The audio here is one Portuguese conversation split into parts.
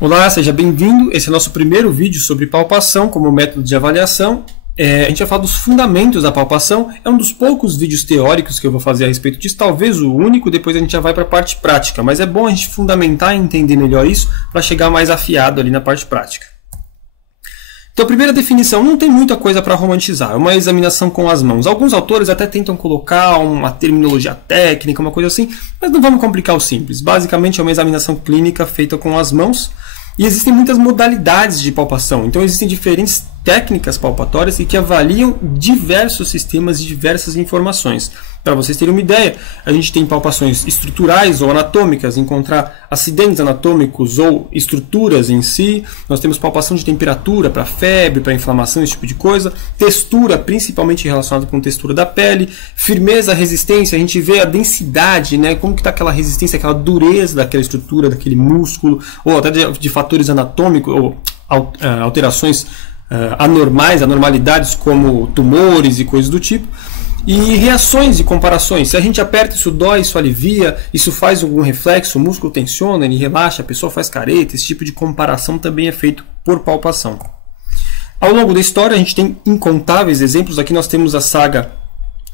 Olá, seja bem-vindo. Esse é o nosso primeiro vídeo sobre palpação como método de avaliação. A gente vai falar dos fundamentos da palpação. É um dos poucos vídeos teóricos que eu vou fazer a respeito disso, talvez o único, depois a gente já vai para a parte prática. Mas é bom a gente fundamentar e entender melhor isso para chegar mais afiado ali na parte prática. Então, a primeira definição, não tem muita coisa para romantizar, é uma examinação com as mãos. Alguns autores até tentam colocar uma terminologia técnica, uma coisa assim, mas não vamos complicar o simples. Basicamente, é uma examinação clínica feita com as mãos. E existem muitas modalidades de palpação, então existem diferentes técnicas palpatórias e que avaliam diversos sistemas e diversas informações. Para vocês terem uma ideia, a gente tem palpações estruturais ou anatômicas, encontrar acidentes anatômicos ou estruturas em si. Nós temos palpação de temperatura para febre, para inflamação, esse tipo de coisa. Textura, principalmente relacionada com textura da pele. Firmeza, resistência, a gente vê a densidade, né? Como que está aquela resistência, aquela dureza daquela estrutura, daquele músculo, ou até de fatores anatômicos, ou alterações anormais, anormalidades como tumores e coisas do tipo. E reações e comparações. Se a gente aperta, isso dói, isso alivia, isso faz algum reflexo, o músculo tensiona, ele relaxa, a pessoa faz careta. Esse tipo de comparação também é feito por palpação. Ao longo da história, a gente tem incontáveis exemplos. Aqui nós temos a saga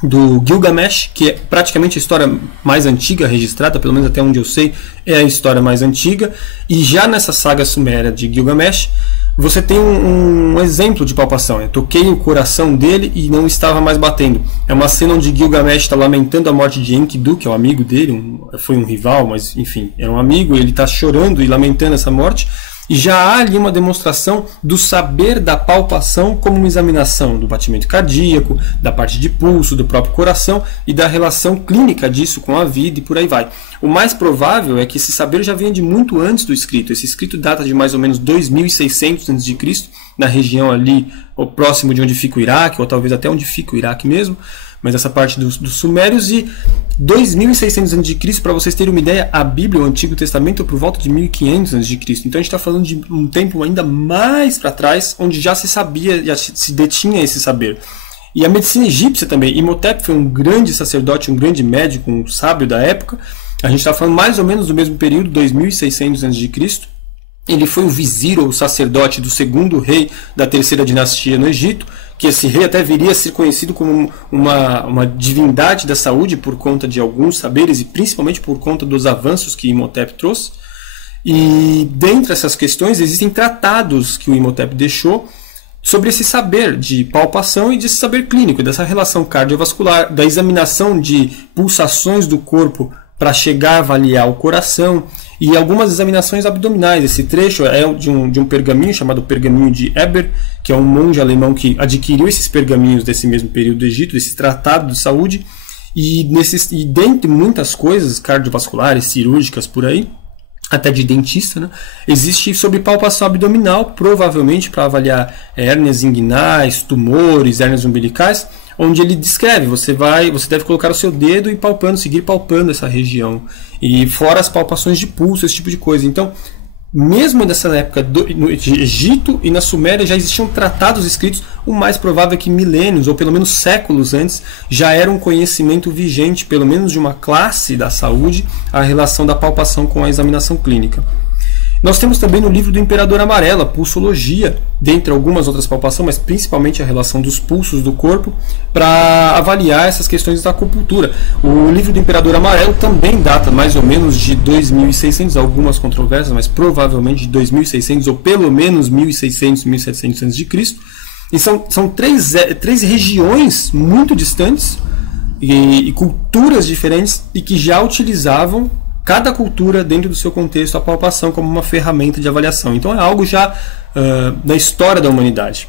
do Gilgamesh, que é praticamente a história mais antiga registrada, pelo menos até onde eu sei, é a história mais antiga. E já nessa saga suméria de Gilgamesh, você tem um exemplo de palpação. Eu toquei o coração dele e não estava mais batendo. É uma cena onde Gilgamesh está lamentando a morte de Enkidu, que é um amigo dele, foi um rival, mas enfim, era um amigo, ele está chorando e lamentando essa morte. E já há ali uma demonstração do saber da palpação como uma examinação do batimento cardíaco, da parte de pulso, do próprio coração e da relação clínica disso com a vida e por aí vai. O mais provável é que esse saber já venha de muito antes do escrito. Esse escrito data de mais ou menos 2600 a.C., na região ali próximo de onde fica o Iraque, ou talvez até onde fica o Iraque mesmo, mas essa parte dos sumérios. E 2600 a.C., para vocês terem uma ideia, a Bíblia, o Antigo Testamento, é por volta de 1500 a.C. Então a gente está falando de um tempo ainda mais para trás, onde já se sabia, já se detinha esse saber. E a medicina egípcia também. Imhotep foi um grande sacerdote, um grande médico, um sábio da época. A gente está falando mais ou menos do mesmo período, 2600 a.C. Ele foi o vizir ou o sacerdote do segundo rei da terceira dinastia no Egito, que esse rei até viria a ser conhecido como uma divindade da saúde por conta de alguns saberes e principalmente por conta dos avanços que Imhotep trouxe. E dentre essas questões existem tratados que o Imhotep deixou sobre esse saber de palpação e desse saber clínico, dessa relação cardiovascular, da examinação de pulsações do corpo para chegar a avaliar o coração e algumas examinações abdominais. Esse trecho é de um pergaminho chamado Pergaminho de Eber, que é um monge alemão que adquiriu esses pergaminhos desse mesmo período do Egito, desse tratado de saúde, e dentre muitas coisas cardiovasculares, cirúrgicas por aí, até de dentista, né? Existe sobre palpação abdominal, provavelmente para avaliar hérnias inguinais, tumores, hérnias umbilicais, onde ele descreve, você deve colocar o seu dedo e seguir palpando essa região. E fora as palpações de pulso, esse tipo de coisa. Então, mesmo nessa época no Egito e na Suméria já existiam tratados escritos, o mais provável é que milênios, ou pelo menos séculos antes, já era um conhecimento vigente, pelo menos de uma classe da saúde, a relação da palpação com a examinação clínica. Nós temos também no livro do Imperador Amarelo, a pulsologia, dentre algumas outras palpações, mas principalmente a relação dos pulsos do corpo, para avaliar essas questões da acupuntura. O livro do Imperador Amarelo também data mais ou menos de 2600, algumas controvérsias, mas provavelmente de 2600 ou pelo menos 1600, 1700 a.C. E são três regiões muito distantes e culturas diferentes e que já utilizavam cada cultura dentro do seu contexto a palpação como uma ferramenta de avaliação. Então é algo já da história da humanidade.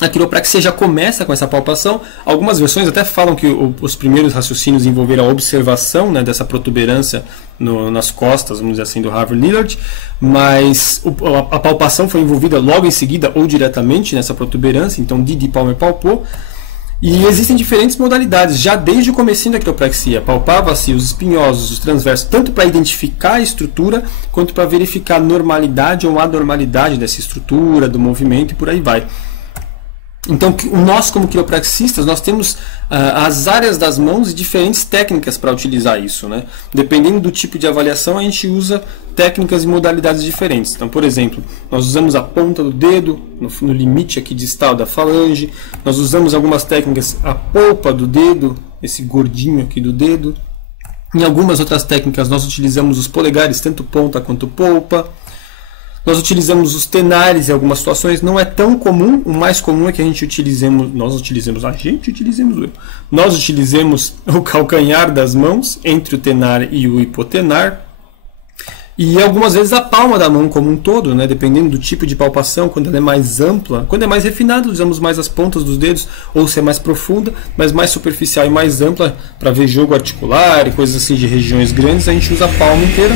A quiropraxia já começa com essa palpação. Algumas versões até falam que os primeiros raciocínios envolveram a observação, né, dessa protuberância nas costas, vamos dizer assim, do Harvey Lillard, mas a palpação foi envolvida logo em seguida ou diretamente nessa protuberância. Então Didi Palmer palpou. E existem diferentes modalidades, já desde o comecinho da quiropraxia. Palpava-se os espinhosos, os transversos, tanto para identificar a estrutura, quanto para verificar a normalidade ou anormalidade dessa estrutura, do movimento e por aí vai. Então, nós como quiropraxistas, nós temos as áreas das mãos e diferentes técnicas para utilizar isso, né? Dependendo do tipo de avaliação, a gente usa técnicas e modalidades diferentes. Então, por exemplo, nós usamos a ponta do dedo, no limite aqui distal da falange, nós usamos algumas técnicas a polpa do dedo, esse gordinho aqui do dedo. Em algumas outras técnicas nós utilizamos os polegares, tanto ponta quanto polpa. Nós utilizamos os tenares em algumas situações, não é tão comum, o mais comum é que nós utilizemos o calcanhar das mãos entre o tenar e o hipotenar, e algumas vezes a palma da mão como um todo, né, dependendo do tipo de palpação, quando ela é mais ampla, quando é mais refinada usamos mais as pontas dos dedos, ou se é mais profunda, mas mais superficial e mais ampla, para ver jogo articular e coisas assim de regiões grandes, a gente usa a palma inteira.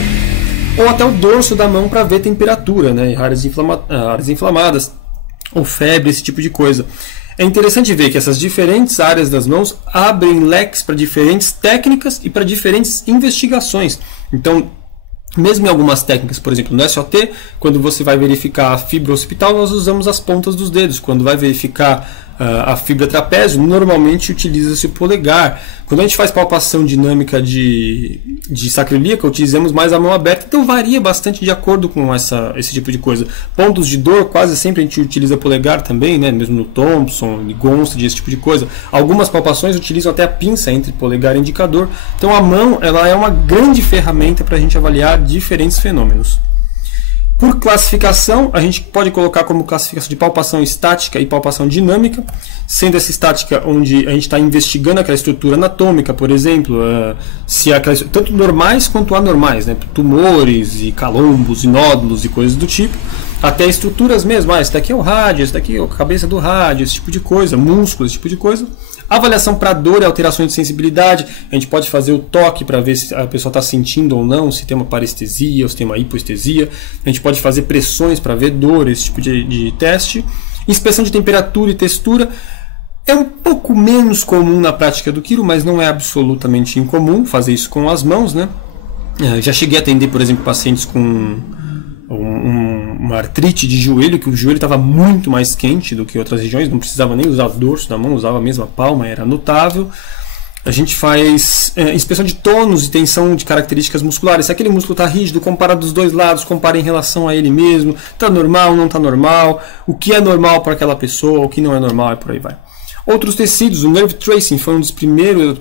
Ou até o dorso da mão para ver temperatura, né? Áreas inflamadas, ou febre, esse tipo de coisa. É interessante ver que essas diferentes áreas das mãos abrem leques para diferentes técnicas e para diferentes investigações. Então, mesmo em algumas técnicas, por exemplo, no SOT, quando você vai verificar a fibra occipital, nós usamos as pontas dos dedos. Quando vai verificar a fibra trapézio, normalmente utiliza-se o polegar. Quando a gente faz palpação dinâmica de sacroiliaca, utilizamos mais a mão aberta, então varia bastante de acordo com esse tipo de coisa. Pontos de dor, quase sempre a gente utiliza polegar também, né? Mesmo no Thompson, Gonstead, esse tipo de coisa. Algumas palpações utilizam até a pinça entre polegar e indicador. Então a mão ela é uma grande ferramenta para a gente avaliar diferentes fenômenos. Por classificação, a gente pode colocar como classificação de palpação estática e palpação dinâmica, sendo essa estática onde a gente está investigando aquela estrutura anatômica, por exemplo, se tanto normais quanto anormais, né? Tumores e calombos e nódulos e coisas do tipo, até estruturas mesmo, esse daqui é o rádio, esse daqui é a cabeça do rádio, esse tipo de coisa, músculos, esse tipo de coisa. Avaliação para dor e alterações de sensibilidade, a gente pode fazer o toque para ver se a pessoa está sentindo ou não, se tem uma parestesia ou se tem uma hipoestesia. A gente pode fazer pressões para ver dor, esse tipo de teste. Inspeção de temperatura e textura é um pouco menos comum na prática do quiro, mas não é absolutamente incomum fazer isso com as mãos, né? Já cheguei a atender, por exemplo, pacientes com uma artrite de joelho, que o joelho estava muito mais quente do que outras regiões, não precisava nem usar o dorso da mão, usava a mesma palma, era notável. A gente faz inspeção de tônus e tensão de características musculares. Se aquele músculo está rígido, compara dos dois lados, compara em relação a ele mesmo, está normal, não está normal, o que é normal para aquela pessoa, o que não é normal e por aí vai. Outros tecidos, o Nerve Tracing foi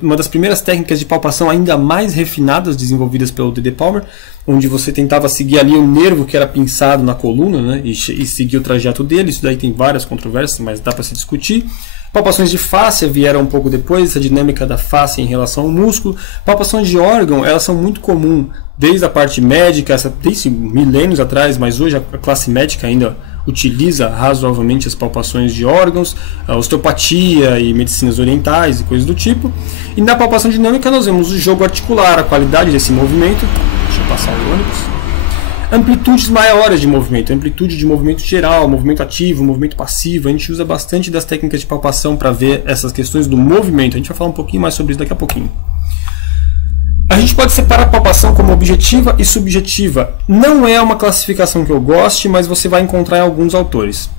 uma das primeiras técnicas de palpação ainda mais refinadas desenvolvidas pelo D.D. Palmer, onde você tentava seguir ali o nervo que era pinçado na coluna, né, e seguir o trajeto dele. Isso daí tem várias controvérsias, mas dá para se discutir. Palpações de fáscia vieram um pouco depois, essa dinâmica da fáscia em relação ao músculo. Palpações de órgão, elas são muito comuns desde a parte médica, desde milênios atrás, mas hoje a classe médica ainda utiliza razoavelmente as palpações de órgãos, a osteopatia e medicinas orientais e coisas do tipo. E na palpação dinâmica nós vemos o jogo articular, a qualidade desse movimento. Deixa eu passar o ônibus. Amplitudes maiores de movimento, amplitude de movimento geral, movimento ativo, movimento passivo. A gente usa bastante das técnicas de palpação para ver essas questões do movimento. A gente vai falar um pouquinho mais sobre isso daqui a pouquinho. A gente pode separar a palpação como objetiva e subjetiva. Não é uma classificação que eu goste, mas você vai encontrar em alguns autores.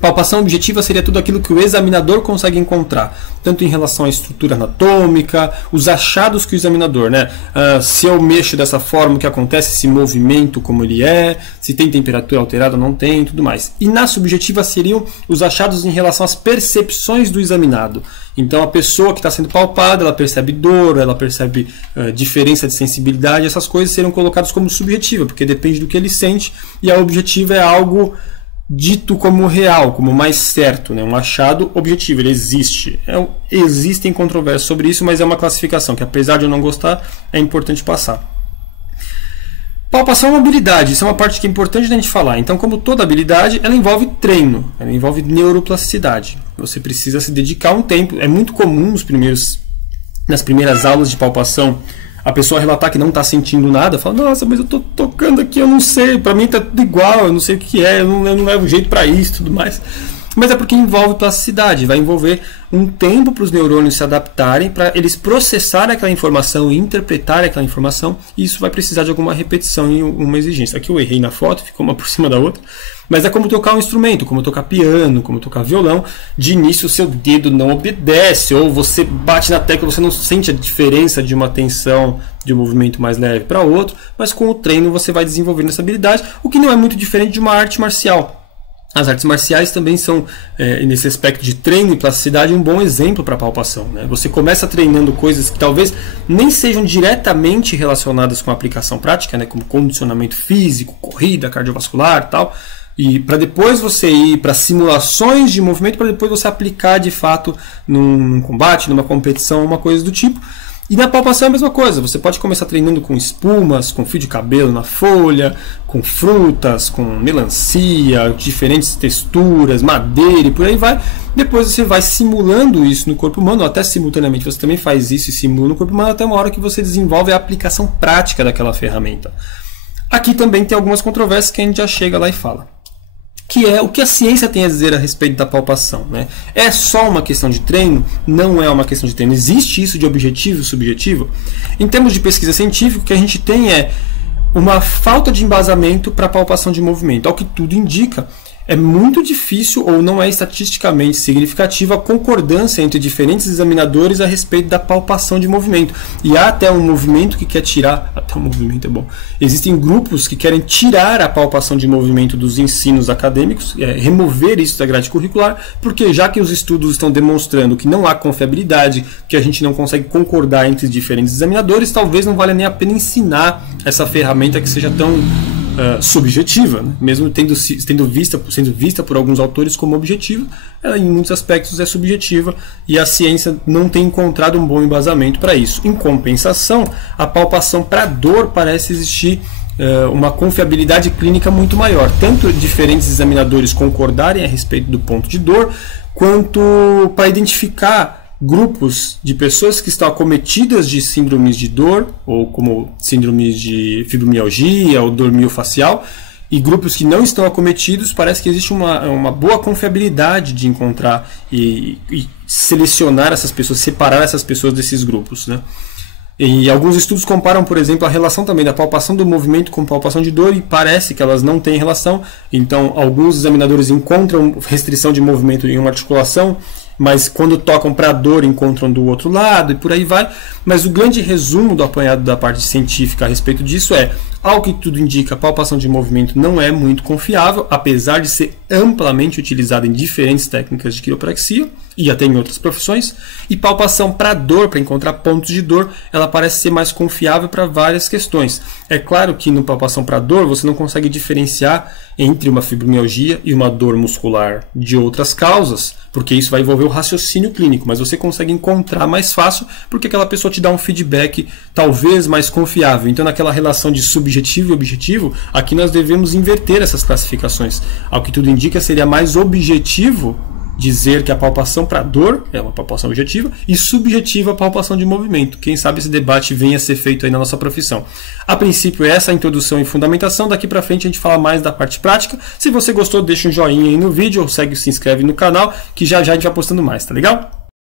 Palpação objetiva seria tudo aquilo que o examinador consegue encontrar, tanto em relação à estrutura anatômica, os achados que o examinador, né? Se eu mexo dessa forma, o que acontece, esse movimento como ele é, se tem temperatura alterada ou não tem, tudo mais. E na subjetiva seriam os achados em relação às percepções do examinado. Então a pessoa que está sendo palpada, ela percebe dor, ela percebe diferença de sensibilidade, essas coisas seriam colocadas como subjetiva, porque depende do que ele sente, e a objetiva é algo dito como real, como mais certo, né? Um achado objetivo, ele existe. Existem controvérsias sobre isso, mas é uma classificação que, apesar de eu não gostar, é importante passar. Palpação é uma habilidade, isso é uma parte que é importante da gente falar. Então, como toda habilidade, ela envolve treino, ela envolve neuroplasticidade. Você precisa se dedicar um tempo. É muito comum nas primeiras aulas de palpação a pessoa relatar que não está sentindo nada, fala, nossa, mas eu estou tocando aqui, eu não sei, para mim está tudo igual, eu não sei o que é, eu não levo jeito para isso e tudo mais. Mas é porque envolve plasticidade, vai envolver um tempo para os neurônios se adaptarem, para eles processarem aquela informação e interpretarem aquela informação, e isso vai precisar de alguma repetição e uma exigência. Aqui eu errei na foto, ficou uma por cima da outra, mas é como tocar um instrumento, como tocar piano, como tocar violão. De início o seu dedo não obedece, ou você bate na tecla, você não sente a diferença de uma tensão de um movimento mais leve para outro, mas com o treino você vai desenvolvendo essa habilidade, o que não é muito diferente de uma arte marcial. As artes marciais também são, nesse aspecto de treino e plasticidade, um bom exemplo para a palpação, né? Você começa treinando coisas que talvez nem sejam diretamente relacionadas com a aplicação prática, né? Como condicionamento físico, corrida, cardiovascular e tal, e para depois você ir para simulações de movimento, para depois você aplicar de fato num combate, numa competição, uma coisa do tipo. E na palpação é a mesma coisa, você pode começar treinando com espumas, com fio de cabelo na folha, com frutas, com melancia, diferentes texturas, madeira e por aí vai. Depois você vai simulando isso no corpo humano, ou até simultaneamente você também faz isso e simula no corpo humano, até uma hora que você desenvolve a aplicação prática daquela ferramenta. Aqui também tem algumas controvérsias que a gente já chega lá e fala. Que é o que a ciência tem a dizer a respeito da palpação, né? É só uma questão de treino? Não é uma questão de treino. Existe isso de objetivo e subjetivo? Em termos de pesquisa científica, o que a gente tem é uma falta de embasamento para a palpação de movimento. Ao que tudo indica, é muito difícil ou não é estatisticamente significativa a concordância entre diferentes examinadores a respeito da palpação de movimento. E há até um movimento que quer tirar, até um movimento é bom, existem grupos que querem tirar a palpação de movimento dos ensinos acadêmicos, remover isso da grade curricular, porque já que os estudos estão demonstrando que não há confiabilidade, que a gente não consegue concordar entre diferentes examinadores, talvez não valha nem a pena ensinar essa ferramenta que seja tão subjetiva, né? Mesmo sendo vista por alguns autores como objetiva, ela em muitos aspectos é subjetiva e a ciência não tem encontrado um bom embasamento para isso. Em compensação, a palpação para dor parece existir uma confiabilidade clínica muito maior, tanto diferentes examinadores concordarem a respeito do ponto de dor, quanto para identificar grupos de pessoas que estão acometidas de síndromes de dor, ou como síndromes de fibromialgia ou dor miofacial, e grupos que não estão acometidos, parece que existe uma boa confiabilidade de encontrar e selecionar essas pessoas, separar essas pessoas desses grupos, né? E alguns estudos comparam, por exemplo, a relação também da palpação do movimento com palpação de dor, e parece que elas não têm relação. Então, alguns examinadores encontram restrição de movimento em uma articulação, mas quando tocam para a dor encontram do outro lado e por aí vai. Mas o grande resumo do apanhado da parte científica a respeito disso é: ao que tudo indica, a palpação de movimento não é muito confiável, apesar de ser amplamente utilizada em diferentes técnicas de quiropraxia e até em outras profissões. E palpação para dor, para encontrar pontos de dor, ela parece ser mais confiável para várias questões. É claro que no palpação para dor você não consegue diferenciar entre uma fibromialgia e uma dor muscular de outras causas, porque isso vai envolver o raciocínio clínico, mas você consegue encontrar mais fácil porque aquela pessoa te dá um feedback talvez mais confiável. Então, naquela relação de subjetivo e objetivo, aqui nós devemos inverter essas classificações. Ao que tudo indica, seria mais objetivo dizer que a palpação para dor é uma palpação objetiva e subjetiva a palpação de movimento. Quem sabe esse debate venha a ser feito aí na nossa profissão. A princípio, essa é a introdução e fundamentação. Daqui para frente a gente fala mais da parte prática. Se você gostou, deixa um joinha aí no vídeo ou se inscreve no canal, que já já a gente vai postando mais, tá legal?